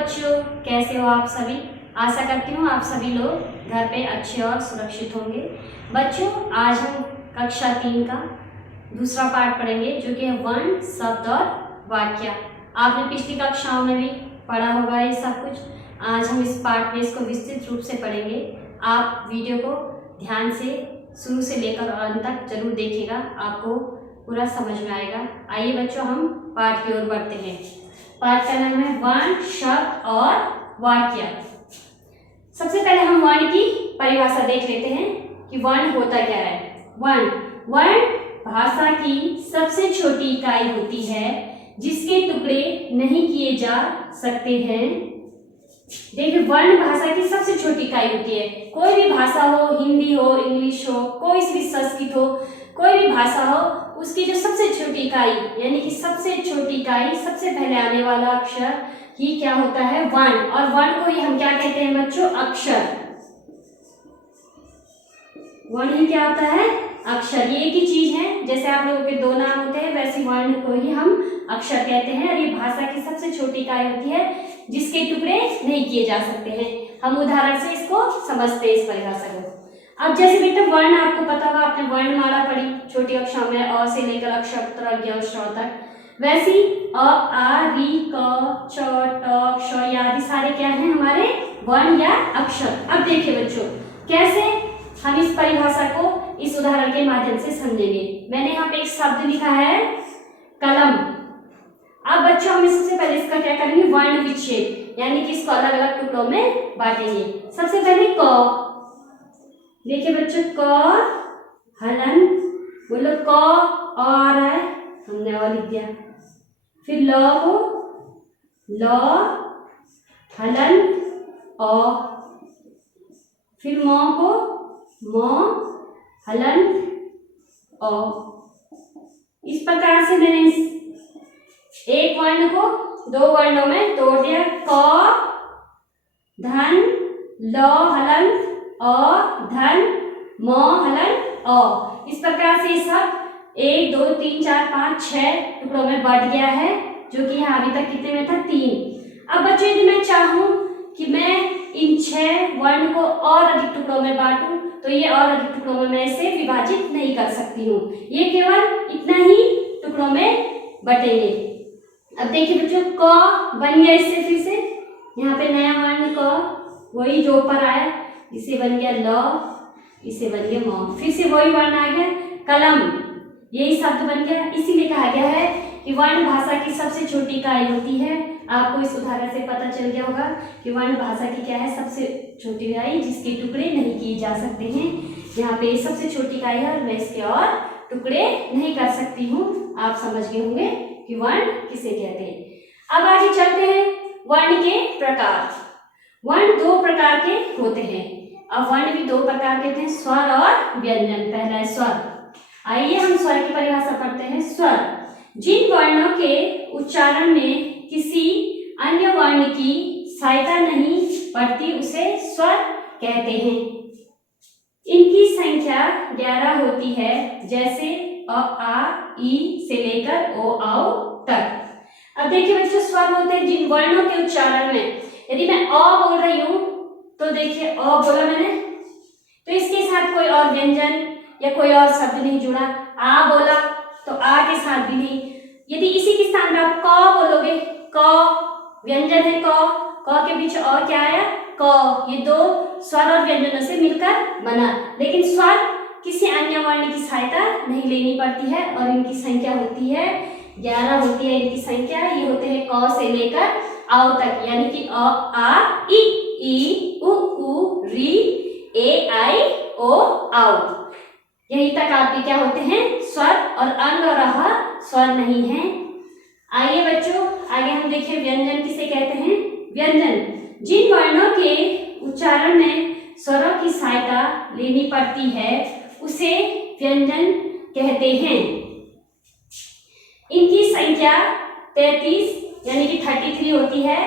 बच्चों, कैसे हो आप सभी। आशा करती हूँ आप सभी लोग घर पे अच्छे और सुरक्षित होंगे। बच्चों, आज हम कक्षा 3 का दूसरा पार्ट पढ़ेंगे जो कि है वर्ण, शब्द और वाक्य। आपने पिछली कक्षाओं में भी पढ़ा होगा ये सब कुछ। आज हम इस पार्ट में इसको विस्तृत रूप से पढ़ेंगे। आप वीडियो को ध्यान से शुरू से लेकर अंत तक जरूर देखिएगा, आपको पूरा समझ में आएगा। आइए बच्चों, हम पाठ की ओर बढ़ते हैं। पाठ का नाम है वर्ण, शब्द और वाक्य। सबसे पहले हम वर्ण की परिभाषा देख लेते हैं कि वर्ण होता क्या है। वर्ण भाषा की सबसे छोटी इकाई होती है जिसके टुकड़े नहीं किए जा सकते हैं। देखिए, वर्ण भाषा की सबसे छोटी इकाई होती है। कोई भी भाषा हो, हिंदी हो, इंग्लिश हो, कोई भी संस्कृत हो, कोई भी भाषा हो, उसकी जो सबसे छोटी इकाई यानी कि सबसे छोटी इकाई, सबसे पहले आने वाला अक्षर ही क्या होता है, वर्ण। और वर्ण को ही हम क्या कहते हैं बच्चों, अक्षर। वर्ण ही क्या होता है, अक्षर। ये एक ही चीज है, जैसे आप लोगों के दो नाम होते हैं वैसे वर्ण को ही हम अक्षर कहते हैं। और ये भाषा की सबसे छोटी इकाई होती है जिसके टुकड़े नहीं किए जा सकते हैं। हम उदाहरण से इसको समझते हैं, इस परिभाषा को। अब जैसे बेटा वर्ण आपको पता होगा, आपने वर्णमाला पढ़ी छोटी कक्षा में, अ से लेकर अक्षर ज्ञ तक। वैसी अ, आ, री, क, च, ट, क्ष आदि सारे क्या हैं हमारे वर्ण या अक्षर। अब देखिए बच्चों, कैसे हम इस परिभाषा को इस उदाहरण के माध्यम से समझेंगे। मैंने यहाँ पे एक शब्द लिखा है कलम। अब बच्चों, हम सबसे पहले इसका क्या करेंगे, वर्ण विच्छेद, यानी कि इसको अलग अलग टुकड़ों में बांटेंगे। सबसे पहले क। देखिए बच्चों, क हलन, बोलो क और है, हमने और लिख दिया। फिर ल को ल हलन अ, फिर म को म हलन अ। इस प्रकार से मैंने एक वर्ण को दो वर्णों में तोड़ दिया। क धन ल हलन अ धन म हलन अ। इस प्रकार से सब 1 2 3 4 5 6 टुकड़ों में बढ़ गया है, जो कि यहाँ अभी तक कितने में था, 3। अब बच्चों, यदि मैं चाहूं कि मैं इन 6 वर्ण को और अधिक टुकड़ों में बांटूं, तो ये और अधिक टुकड़ों में मैं इसे विभाजित नहीं कर सकती हूँ। ये केवल इतना ही टुकड़ों में बटेंगे। अब देखिए बच्चों, क बन गया, इससे फिर से यहाँ पे नया वर्ण क, वही जो ऊपर आया, इसे बन गया ल, इसे बन गया म, फिर से वही वर्ण आ गया कलम, यही शब्द बन गया। इसीलिए कहा गया है कि वर्ण भाषा की सबसे छोटी इकाई होती है। आपको इस उदाहरण से पता चल गया होगा कि वर्ण भाषा की क्या है, सबसे छोटी इकाई जिसके टुकड़े नहीं किए जा सकते हैं। यहाँ पे सबसे छोटी इकाई है और मैं इसके और टुकड़े नहीं कर सकती हूँ। आप समझ गए होंगे कि वर्ण किसे कहते हैं। अब आगे चलते हैं वर्ण के प्रकार। वर्ण 2 प्रकार के होते हैं। अब वर्ण भी 2 प्रकार के होते हैं, स्वर और व्यंजन। पहला है स्वर। आइए हम स्वर की परिभाषा पढ़ते हैं। स्वर जिन वर्णों के उच्चारण में किसी अन्य वर्ण की सहायता नहीं पड़ती उसे स्वर कहते हैं। इनकी संख्या 11 होती है, जैसे अ आ ई से लेकर ओ आओ तक। अब देखिए बच्चों, स्वर होते हैं जिन वर्णों के उच्चारण में, यदि मैं अ बोल रही हूं तो देखिए अ बोला मैंने, तो इसके साथ कोई और व्यंजन या कोई और शब्द नहीं जुड़ा। आ बोला तो आ के साथ भी नहीं। यदि इसी के स्थान पर आप क बोलोगे, क व्यंजन है, क के पीछे और क्या आया, क। ये 2 स्वर और व्यंजनों से मिलकर बना। लेकिन स्वर किसी अन्य वर्ण की सहायता नहीं लेनी पड़ती है और इनकी संख्या होती है 11 होती है इनकी संख्या। ये होते हैं क से लेकर आओ तक, यानी कि अ आ ई उ री ए आई ओ आओ, यही तक आपके क्या होते हैं, स्वर। और अंग और आह स्वर नहीं है। आइए बच्चों, आगे हम देखें व्यंजन किसे कहते हैं। व्यंजन जिन वर्णों के उच्चारण में स्वरों की सहायता लेनी पड़ती है उसे व्यंजन कहते हैं। इनकी संख्या 33 यानी कि 33 होती है।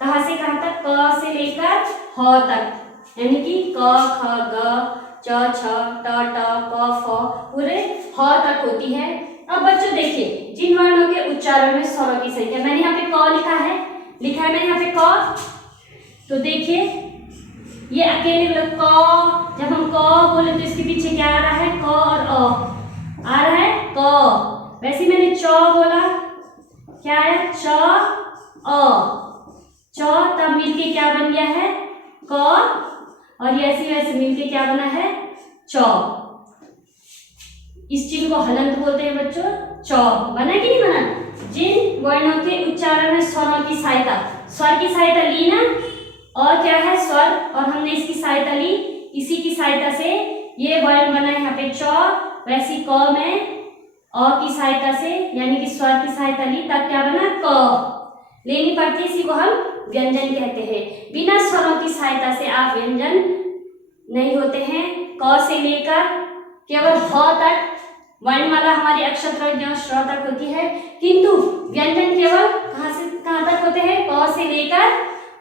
कहां से कहां तक, क से लेकर ह तक, यानी कि क ख ग च छ ट ट क फ पूरे ह तक होती है। अब बच्चों देखिए, जिन वर्णों के उच्चारण में स्वरों की संख्या, मैंने यहाँ पे क लिखा है, लिखा है मैंने यहाँ पे क। तो देखिए ये अकेले क, जब हम क बोले तो इसके पीछे क्या आ रहा है, क और अ आ रहा है क। वैसे मैंने च बोला, क्या है, च अ, च तब मिलके क्या बन गया है, क, और ऐसे वैसे मिलके क्या बना है, च। इस चिन्ह को हलंत बोलते हैं बच्चों। च बना कि नहीं बना। जिन वर्णों के उच्चारण में स्वरों की सहायता, स्वर की सहायता ली ना, और क्या है स्वर, और हमने इसकी सहायता ली, इसी की सहायता से ये वर्ण बना है यहाँ पे च। वैसी क में अ की सहायता से यानी कि स्वर की सहायता ली, तब क्या बना, क लेनी पड़ती है, इसी को हम व्यंजन कहते हैं। बिना स्वरों की सहायता से आप व्यंजन नहीं होते हैं। क से लेकर केवल ह तक वर्णमाला हमारी अक्षर ज्ञ श्र तक होती है, किंतु व्यंजन केवल कहाँ से कहाँ तक होते हैं, क से लेकर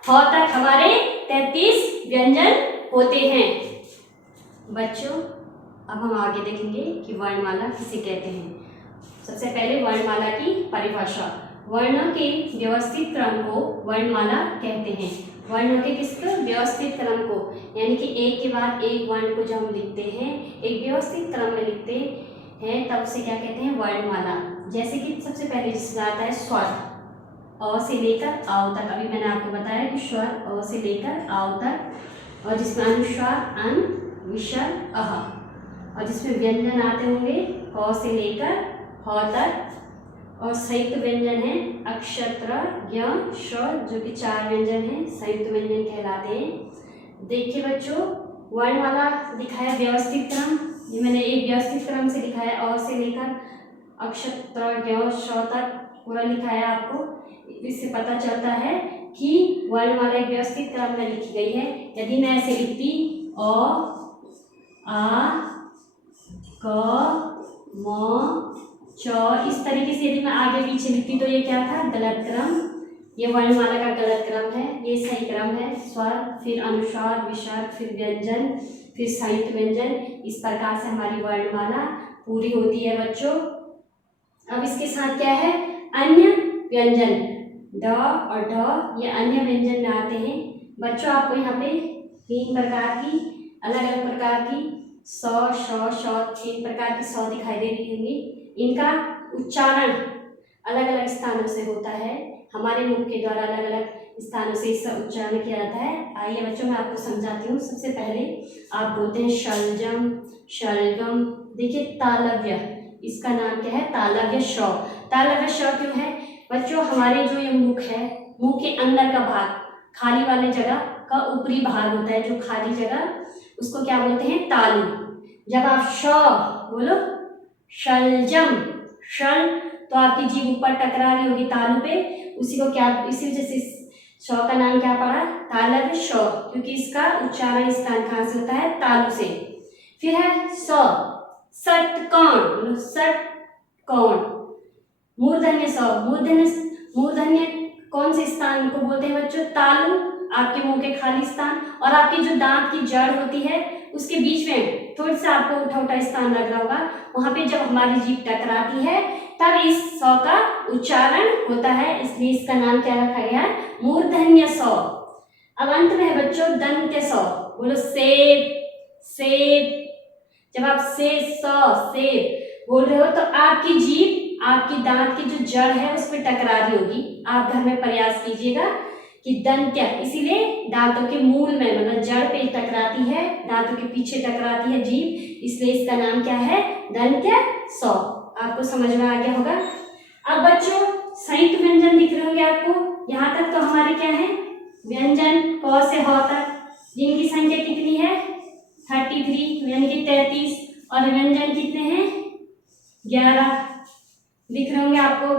ह तक हमारे 33 व्यंजन होते हैं। बच्चों अब हम आगे देखेंगे कि वर्णमाला किसे कहते हैं। सबसे पहले वर्णमाला की परिभाषा। वर्णों के व्यवस्थित क्रम को वर्णमाला कहते हैं। वर्णों के किसको, व्यवस्थित क्रम को, यानी कि एक के बाद एक वर्ण को जब हम लिखते हैं, एक व्यवस्थित क्रम में लिखते हैं, तब उसे क्या कहते हैं, वर्णमाला। जैसे कि सबसे पहले जिसमें आता है स्वर, अ से लेकर आओ तक। अभी मैंने आपको बताया कि स्वर अ से लेकर आओ तक, और जिसमें अनुस्वार अन, विसर्ग अह, और जिसमें व्यंजन आते होंगे क से लेकर ह तक, और संयुक्त व्यंजन है अक्षर ज्ञ श, जो कि 4 व्यंजन हैं, संयुक्त व्यंजन कहलाते हैं। देखिए बच्चों, वर्णमाला दिखाया व्यवस्थित क्रम, ये मैंने एक व्यवस्थित क्रम से लिखा है, अ से लेकर अक्षर ज्ञ श तक पूरा लिखा है आपको। इससे पता चलता है कि वर्णमाला एक व्यवस्थित क्रम में लिखी गई है। यदि मैं ऐसे लिखती अ आ क म च, इस तरीके से यदि मैं आगे पीछे लिखती तो ये क्या था, गलत क्रम। ये वर्णमाला का गलत क्रम है, ये सही क्रम है। स्वर, फिर अनुस्वार, विसर्ग, फिर व्यंजन, फिर संयुक्त व्यंजन। इस प्रकार से हमारी वर्णमाला पूरी होती है बच्चों। अब इसके साथ क्या है, अन्य व्यंजन, ड और ढ, ये अन्य व्यंजन में आते हैं। बच्चों आपको यहाँ पे 3 प्रकार की, अलग अलग प्रकार की स, श, श, 3 प्रकार की स दिखाई दे रही होंगी। इनका उच्चारण अलग अलग स्थानों से होता है। हमारे मुख के द्वारा अलग अलग स्थानों से इसका उच्चारण किया जाता है। आइए बच्चों मैं आपको समझाती हूँ। सबसे पहले आप बोलते हैं शलजम, शलगम। देखिए तालव्य, इसका नाम क्या है, तालव्य श। तालव्य श क्यों है बच्चों, हमारे जो ये मुख है, मुख के अंदर का भाग, खाली वाले जगह का ऊपरी भाग होता है, जो खाली जगह, उसको क्या बोलते हैं, तालु। जब आप श बोलो, शलजम, शल, तो आपकी जीभ ऊपर टकरा रही होगी तालु पे, उसी को क्या, इसी वजह से श का नाम क्या पड़ा, तालव्य श, क्योंकि इसका उच्चारण स्थान कहाँ से होता है, तालु से। फिर है स, षट्कोण, षट्कोण। मूर्धन्य स, मूर्धन्य कौन से स्थान को बोलते हैं बच्चों, तालु, आपके मुंह के खाली स्थान, और आपकी जो दांत की जड़ होती है उसके बीच में थोड़ा सा आपको उठा उठा स्थान लग रहा होगा, वहां पे जब हमारी जीभ टकराती है तब इस स का उच्चारण होता है, इसलिए इसका नाम क्या रखा गया, मूर्धन्य स। अब अंत में है बच्चों दंत्य स। बोलो सेब, सेब। जब आप से स सेब बोल रहे हो तो आपकी जीभ, आपकी दांत की जो जड़ है उस पर टकरा रही होगी। आप घर में प्रयास कीजिएगा कि दंत्य, इसीलिए दांतों के मूल में, मतलब जड़ पे टकराती है, दांतों के पीछे टकराती है जीभ, इसलिए इसका नाम क्या है, दंत्य स। आपको समझ में आ गया होगा। अब बच्चों संयुक्त व्यंजन दिख रहे होंगे आपको। यहाँ तक तो हमारे क्या है, व्यंजन क से ह तक, जिनकी संख्या कितनी है, 33 यानी कि 33, और व्यंजन कितने हैं, 11 दिख रहे होंगे आपको।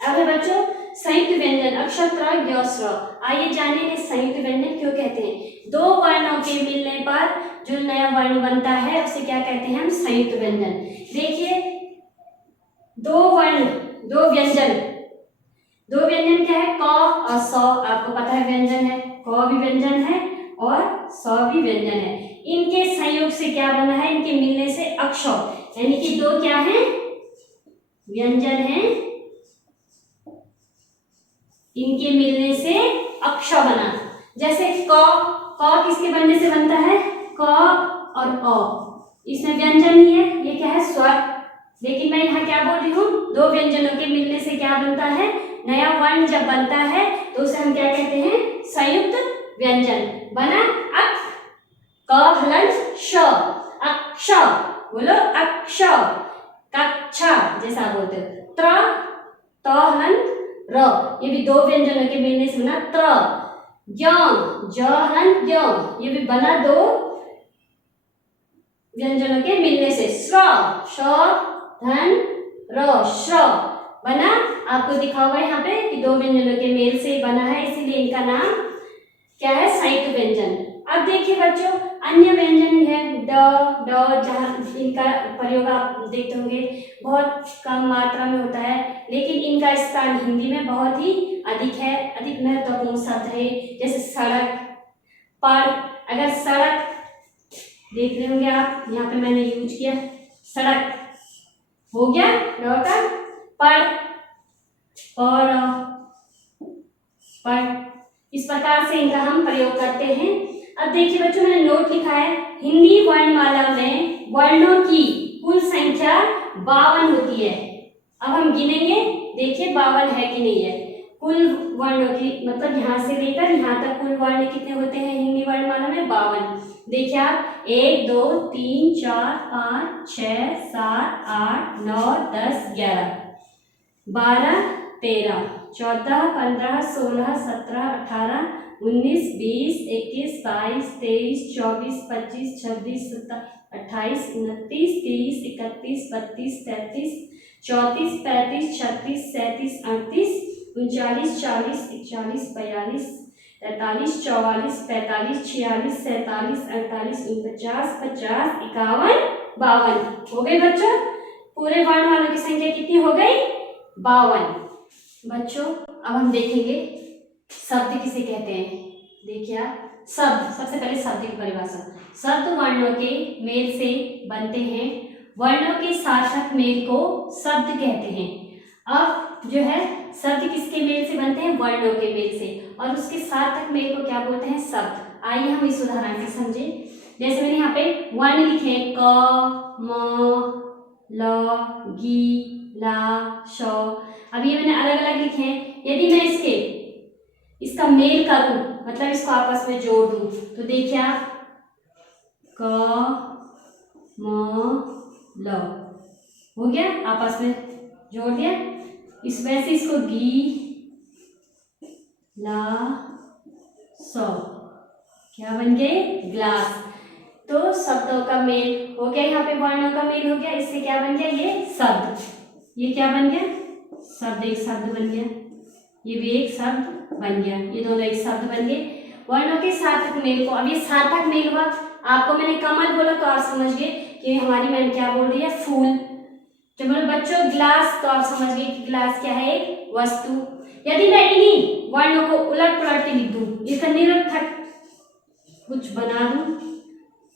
अब है बच्चों संयुक्त व्यंजन अक्षर ज्ञ स्र। आइए जानेंगे संयुक्त व्यंजन क्यों कहते हैं। 2 वर्णों के मिलने पर जो नया वर्ण बनता है उसे क्या कहते हैं हम, संयुक्त व्यंजन। देखिए 2 वर्ण, 2 व्यंजन, 2 व्यंजन क्या है, क और स, आपको पता है व्यंजन है, क भी व्यंजन है और स भी व्यंजन है। इनके संयोग से क्या बना है, इनके मिलने से अक्षर, यानी कि 2 क्या है, व्यंजन है, इनके मिलने से अक्ष बना। जैसे क किसके बनने से बनता है? क और अ, इसमें व्यंजन ही है, ये क्या है? स्वर। लेकिन मैं यहाँ क्या बोल रही हूँ? दो व्यंजनों के मिलने से क्या बनता है? नया वर्ण जब बनता है तो उसे हम क्या कहते हैं? संयुक्त व्यंजन। बना अक, क हलंत श, अक्ष, बोलो अक्ष। कक्षा जैसा बोलते हो। त्र, त हलंत र, ये भी दो व्यंजनों के मिलने से बना त्र। य, ज हलंत य, ये भी बना दो व्यंजनों के मिलने से। स्र, श धन र, श्र बना। आपको दिखा हुआ है यहाँ पे कि दो व्यंजनों के मेल से बना है, इसीलिए इनका नाम क्या है? संयुक्त व्यंजन। अब देखिए बच्चों, अन्य व्यंजन भी है ड, ड, जहाँ इनका प्रयोग आप देखते होंगे बहुत कम मात्रा में होता है, लेकिन इनका स्थान हिंदी में बहुत ही अधिक है, अधिक महत्वपूर्ण शब्द है। जैसे सड़क, पर, अगर सड़क देख रहे होंगे आप, यहाँ पे मैंने यूज किया सड़क, हो गया ड का। पर इस प्रकार से इनका हम प्रयोग करते हैं। अब देखिए बच्चों, मैंने नोट लिखा है, हिंदी वर्णमाला में वर्णों की कुल संख्या 52 होती है। अब हम गिनेंगे, देखिए 52 है कि नहीं है। कुल वर्णों की मतलब यहाँ से लेकर यहाँ तक कुल वर्ण कितने होते हैं हिंदी वर्णमाला में? 52। देखिए आप 1 2 3 4 5 6 7 8 9 10 11 12 13 14 15 16 17 18 19 20 21 22 23 24 25 26 27 28 29 30 31 32 33 34 35 36 37 38 39 40 41 42 43 44 45 46 47 48 49 50 51 52 हो गए बच्चों। पूरे वर्ण वालों की संख्या कितनी हो गई? 52। बच्चों अब हम देखेंगे शब्द किसे कहते हैं। देखिए आप, शब्द, सबसे पहले शब्द की परिभाषा। शब्द वर्णों के मेल से बनते हैं। वर्णों के सार्थक मेल को शब्द कहते हैं। अब जो है शब्द किसके मेल से बनते हैं? वर्णों के मेल से, और उसके सार्थक मेल को क्या बोलते हैं? शब्द। आइए हम इस उदाहरण से समझे। जैसे मैंने यहाँ पे वर्ण लिखे क, म, ल, गी, ला, श। अब ये मैंने अलग अलग लिखे हैं। यदि मैं इसका मेल करूं, मतलब इसको आपस में जोड़ दूं, तो देखिए आप क, म, ल हो गया, आपस में जोड़ दिया। इस वजह से इसको गी, ला, स क्या बन गए? ग्लास। तो शब्दों का मेल हो गया, यहाँ पे वर्णों का मेल हो गया, इससे क्या बन गया? ये शब्द। ये क्या बन गया? शब्द, एक शब्द बन गया। ये भी एक शब्द बन गया, ये दोनों एक शब्द बन गए। वर्णों के सार्थक मेल को, अब ये सार्थक मेल हुआ। आपको मैंने कमल बोला तो आप समझ गए कि हमारी मैम क्या बोल रही है? फूल। जब बोले बच्चों ग्लास, तो आप समझ गए कि ग्लास क्या है? एक वस्तु। यदि मैं इन्हीं वर्णों को उलट पुलट के लिख दूं, इसका निरर्थक कुछ बना दूं,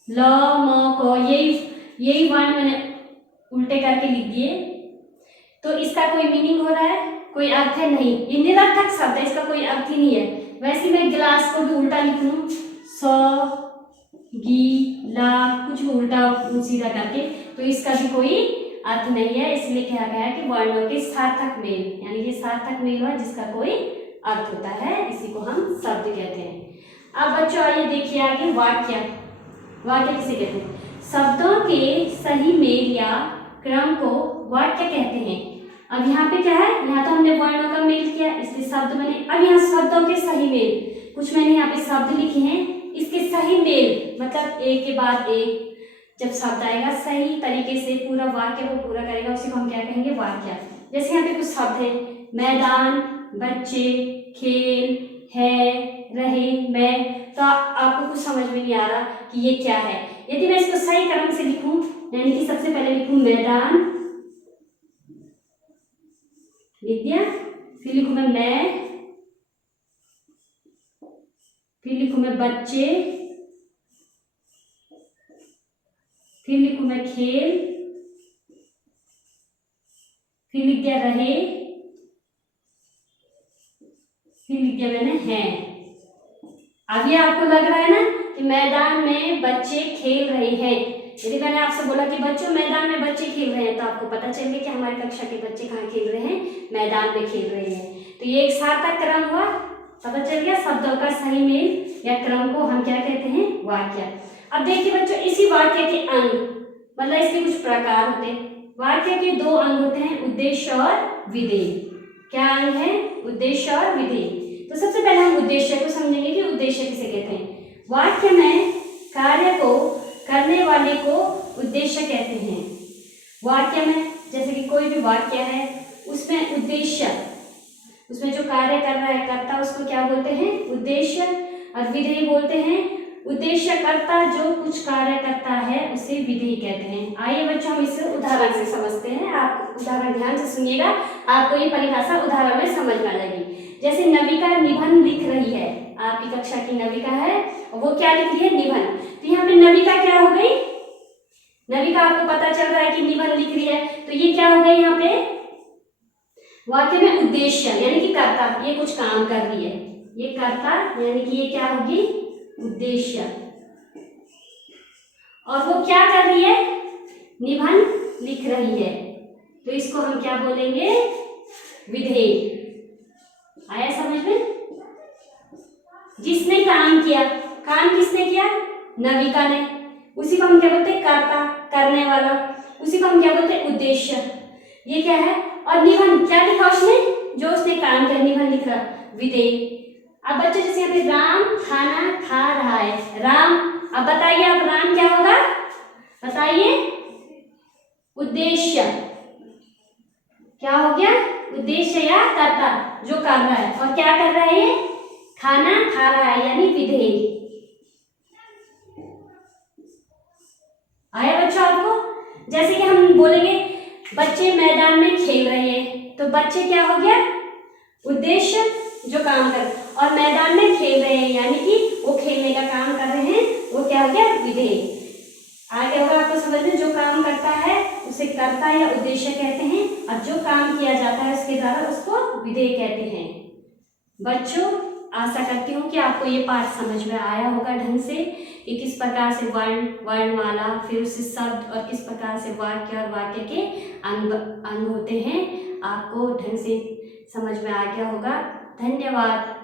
ल, म, क, यही वर्ण मैंने उल्टे करके लिख दिए, तो इसका कोई मीनिंग हो रहा है? कोई अर्थ है? नहीं, ये निरर्थक शब्द है, इसका कोई अर्थ ही नहीं है। वैसे मैं गिलास को भी उल्टा लिख लूं, स, गी, ला, कुछ भी उल्टा सीधा करके, तो इसका भी कोई अर्थ नहीं है। इसलिए कहा गया है कि वर्णों के सार्थक मेल, यानी कि सार्थक मेल हुआ जिसका कोई अर्थ होता है, इसी को हम शब्द कहते हैं। अब बच्चों आइए देखिए आगे वाक्य। वाक्य किसे कहते हैं? शब्दों के सही मेल या क्रम को वाक्य कहते हैं। अब यहाँ पे क्या है? यहाँ तो हमने वर्णों का मेल किया, इसलिए शब्द बने। अब यहाँ शब्दों के सही मेल, कुछ मैंने यहाँ पे शब्द लिखे हैं, इसके सही मेल मतलब एक के बाद एक जब शब्द आएगा सही तरीके से पूरा वाक्य को पूरा करेगा, उसी को हम क्या कहेंगे? वाक्य। जैसे यहाँ पे कुछ शब्द हैं, मैदान, बच्चे, खेल, है, रहे, मैं, तो आपको कुछ समझ में नहीं आ रहा कि ये क्या है। यदि मैं इसको सही क्रम से लिखूं, यानी कि सबसे पहले लिखूं मैदान, लिख दिया, फिर लिखूं मैं, फिर लिखूं मैं बच्चे, फिर लिखूं मैं खेल, फिर लिख दिया रहे, फिर लिख दिया मैंने हैं। अब ये आपको लग रहा है ना कि मैदान में बच्चे खेल रहे हैं। यदि मैंने आपसे बोला कि बच्चों मैदान में बच्चे खेल रहे हैं, तो आपको पता चल गया कि हमारी कक्षा के बच्चे कहाँ खेल रहे हैं, मैदान में खेल रहे हैं। तो ये एक सार्थक क्रम हुआ, पता चल गया शब्दों का सही मेल या क्रम को हम क्या कहते हैं, वाक्य। अब देखिए बच्चों, इसी वाक्य के अंग मतलब इसके कुछ प्रकार होते हैं। वाक्य के दो अंग होते हैं, उद्देश्य और विधेय। क्या अंग है, उद्देश्य और विधेय। तो सबसे पहले हम उद्देश्य को समझेंगे कि उद्देश्य किसे कहते हैं। वाक्य में कार्य को करने वाले को उद्देश्य कहते हैं। वाक्य में जैसे कि कोई भी वाक्य है, उसमें उद्देश्य, उसमें जो कार्य कर रहा है कर्ता, उसको क्या बोलते हैं, उद्देश्य। और विधेय बोलते हैं उद्देश्य कर्ता जो कुछ कार्य करता है उसे विधेय कहते हैं। आइए बच्चों हम इसे उदाहरण से समझते हैं। आप उदाहरण ध्यान से सुनिएगा, आपको ये परिभाषा उदाहरण में समझ में आ जाएगी। जैसे नविका निबंध लिख रही है, आपकी कक्षा की नविका है, वो क्या लिख रही है, निबंध। तो यहाँ पे नविका क्या हो गई, नविका आपको पता चल रहा है कि निबंध लिख रही है, तो ये क्या हो गई, यहाँ पे वाक्य में उद्देश्य यानी कि कर्ता, ये कुछ काम कर रही है, ये कर्ता यानी कि ये क्या होगी, उद्देश्य। और वो क्या कर रही है, निबंध लिख रही है, तो इसको हम क्या बोलेंगे, विधेय। आया समझ में। जिसने काम किया, काम किसने किया, नविका ने, उसी को हम क्या बोलते हैं, कर्ता, करने वाला, उसी को हम क्या बोलते हैं, उद्देश्य। ये क्या है, और निबंध क्या लिखा उसने, जो उसने काम किया, निबंध लिख रहा, विधेय। अब बच्चों जैसे यहाँ पे राम खाना खा रहा है, राम, अब बताइए अब राम क्या होगा, बताइए, उद्देश्य। क्या हो गया, उद्देश्य या कर्ता जो कर रहा है, और क्या कर रहा है, खाना खा रहा है यानी विधेय। आया बच्चों आपको। जैसे कि हम बोलेंगे बच्चे मैदान में खेल रहे हैं, तो बच्चे क्या हो गया, उद्देश्य जो काम कर, और मैदान में खेल रहे हैं यानी कि वो खेलने का काम कर रहे हैं, वो क्या हो गया, विधेय। आगे होगा आपको समझ में, जो काम करता है उसे कर्ता या उद्देश्य कहते हैं, और जो काम किया जाता है उसके द्वारा उसको विधेय कहते हैं। बच्चों आशा करती हूँ कि आपको ये पाठ समझ में आया होगा ढंग से, कि किस प्रकार से वर्ण, वर्णमाला, फिर उससे शब्द, और किस प्रकार से वाक्य और वाक्य के अंग होते हैं, आपको ढंग से समझ में आ गया होगा। धन्यवाद।